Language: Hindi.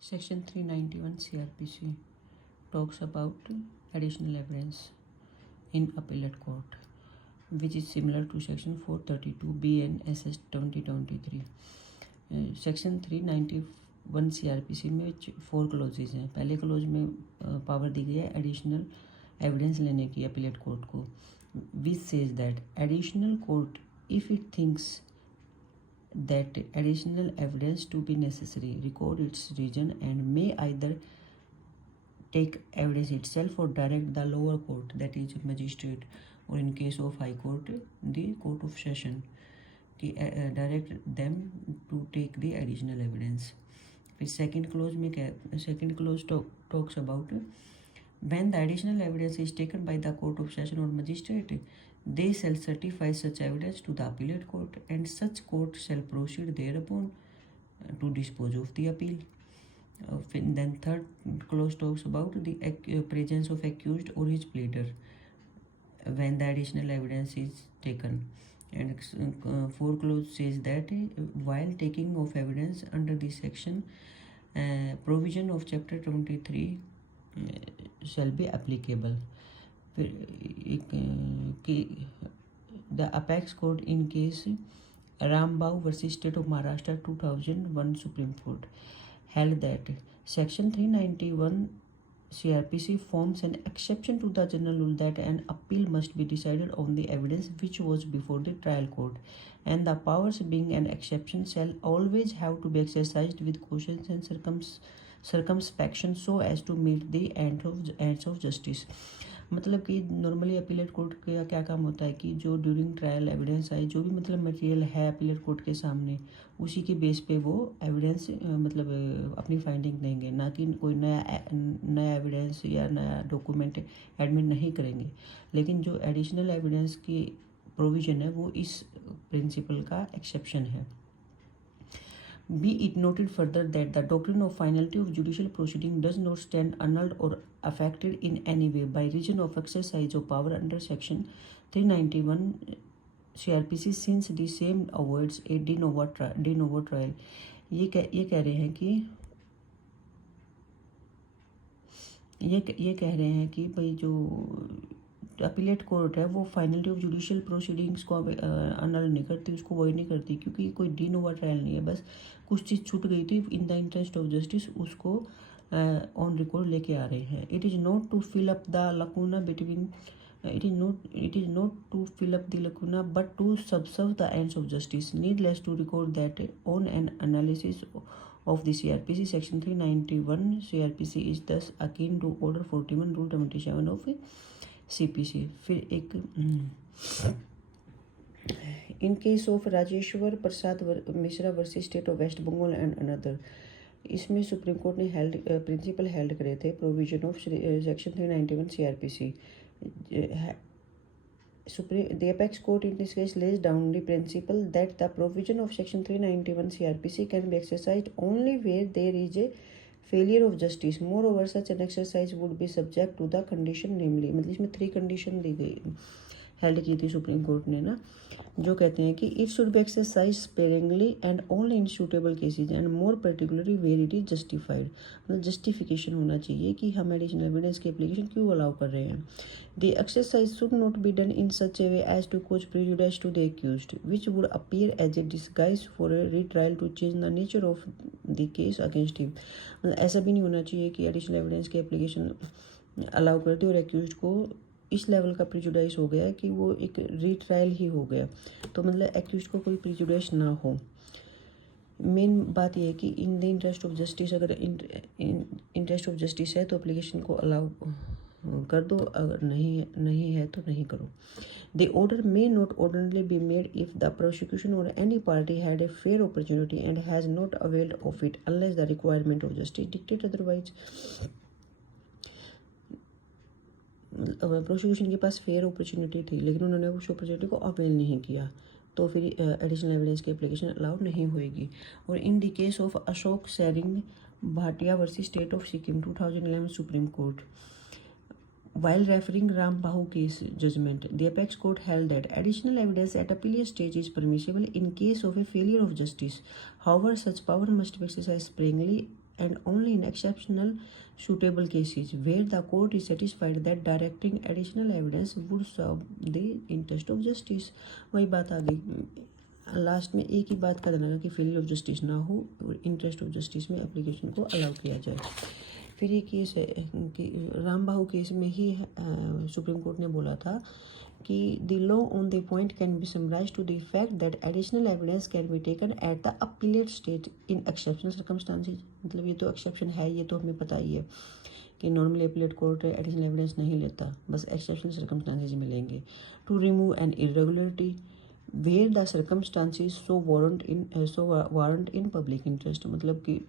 Section 391 CRPC talks about additional evidence in appellate court, which is similar to Section 432B and SS 2023. Section 391 CRPC में 4 क्लोजेज हैं। पहले क्लोज में पावर दी गई है एडिशनल एविडेंस लेने की अपीलेट कोर्ट को, which says that additional court if it thinks that additional evidence to be necessary record its reason and may either take evidence itself or direct the lower court, that is magistrate, or in case of high court the court of session, direct them to take the additional evidence. फिर second clause में क्या, second clause talks about when the additional evidence is taken by the court of session or magistrate, they shall certify such evidence to the appellate court and such court shall proceed thereupon to dispose of the appeal. Then third clause talks about the presence of accused or his pleader when the additional evidence is taken, and fourth clause says that while taking of evidence under this section, provision of chapter 23 shall be applicable. The apex court in case Rambau versus State of Maharashtra 2001 Supreme Court held that section 391 CRPC forms an exception to the general rule that an appeal must be decided on the evidence which was before the trial court, and the powers being an exception shall always have to be exercised with caution and circumspection so as to meet the ends of justice. मतलब कि नॉर्मली अपीलेट कोर्ट का क्या काम होता है कि जो ड्यूरिंग ट्रायल एविडेंस आए, जो भी मतलब मटेरियल है अपीलेट कोर्ट के सामने, उसी के बेस पे वो एविडेंस मतलब अपनी फाइंडिंग देंगे, ना कि कोई नया एविडेंस या नया डॉक्यूमेंट एडमिट नहीं करेंगे। लेकिन जो एडिशनल एविडेंस की प्रोविज़न है वो इस प्रिंसिपल का एक्सेप्शन है। Be it noted further that the doctrine of finality of judicial proceeding does not stand annulled or affected in any way by reason of exercise of power under section 391 CRPC since the same avoids a de novo trial. ये कह रहे हैं कि ये कह रहे हैं कि भाई जो अपीलेट कोर्ट है वो फाइनलिटी ऑफ जुडिशियल प्रोसीडिंग्स को अनल नहीं करती, उसको वॉइड नहीं करती, क्योंकि कोई डी नोवा ट्रायल नहीं है, बस कुछ चीज़ छूट गई थी in the interest of justice, उसको ऑन रिकॉर्ड लेके आ रहे हैं। It is not to fill up the lacuna between it is not to fill up the lacuna but to subserve the ends of justice. Needless to record that on an analysis of the CRPC section 391 CRPC is thus akin to order 41 rule 77 of CPC. फिर एक in case of Rajeshwar Prasad Mishra versus state of West Bengal and another, इसमें सुप्रीम कोर्ट ने प्रिंसिपल हेल्ड करे थे provision of section 391 CRPC. The apex court in this case lays down the principle that the provision of section 391 CRPC can be exercised only where there is a failure of justice. Moreover, such an exercise would be subject to the condition, namely मतलब इसमें 3 कंडीशन दी गई हेल्ड की थी सुप्रीम कोर्ट ने ना, जो कहते हैं कि it should be exercise sparingly and only in suitable cases and more particularly where it is justified, मतलब जस्टिफिकेशन होना चाहिए कि हम एडिशनल एविडेंस की एप्लीकेशन क्यों अलाउ कर रहे हैं. The exercise should not be done in such a way as to cause prejudice to the accused which would appear as a disguise for a retrial to change the nature of the case against him. मतलब ऐसा भी नहीं होना चाहिए कि एडिशनल एविडेंस की एप्लीकेशन अलाउ करते और एक्यूज्ड को इस लेवल का प्रिजुडाइज हो गया कि वो एक रीट्रायल ही हो गया, तो मतलब एक्यूज को कोई प्रिजुडाइज ना हो. मेन बात यह है कि इन द इंटरेस्ट ऑफ जस्टिस, अगर इंटरेस्ट ऑफ जस्टिस है तो एप्लीकेशन को अलाउ कर दो, अगर नहीं है तो नहीं करो. The order may not orderly be made if the prosecution और any party had a fair opportunity and has not availed of it unless the requirement of justice dictate otherwise. Prosecution के पास फेयर अपॉर्चुनिटी थी लेकिन उन्होंने उस अपॉर्चुनिटी को अवेल नहीं किया, तो फिर एडिशनल एविडेंस की एप्लीकेशन अलाउ नहीं होएगी. और in the case of Ashok Tsering Bhatia versus state of Sikkim 2011 supreme court, while referring Rambahu case judgment, the apex court held that additional evidence at appellate stage is permissible in case of a failure of justice. However, such power must be exercised sparingly and only in exceptional suitable cases where the court is satisfied that directing additional evidence would serve the interest of justice। वही बात आ गई, लास्ट में एक ही बात का देना कि फेलियर ऑफ जस्टिस ना हो और इंटरेस्ट ऑफ जस्टिस में एप्लीकेशन को अलाउ किया जाए। फिर ये केस है कि राम बाहू केस में ही सुप्रीम कोर्ट ने बोला था कि the law on the point can be summarise to the effect that additional evidence can be taken at the appellate stage in exceptional circumstances. मतलब ये तो एक्सेप्शन है, ये तो हमें पता ही है कि normally appellate court additional evidence नहीं लेता, बस एक्सेप्शनल सर्कमस्टांसेज में लेंगे। To remove an irregularity where the circumstances so warrant in public interest, मतलब कि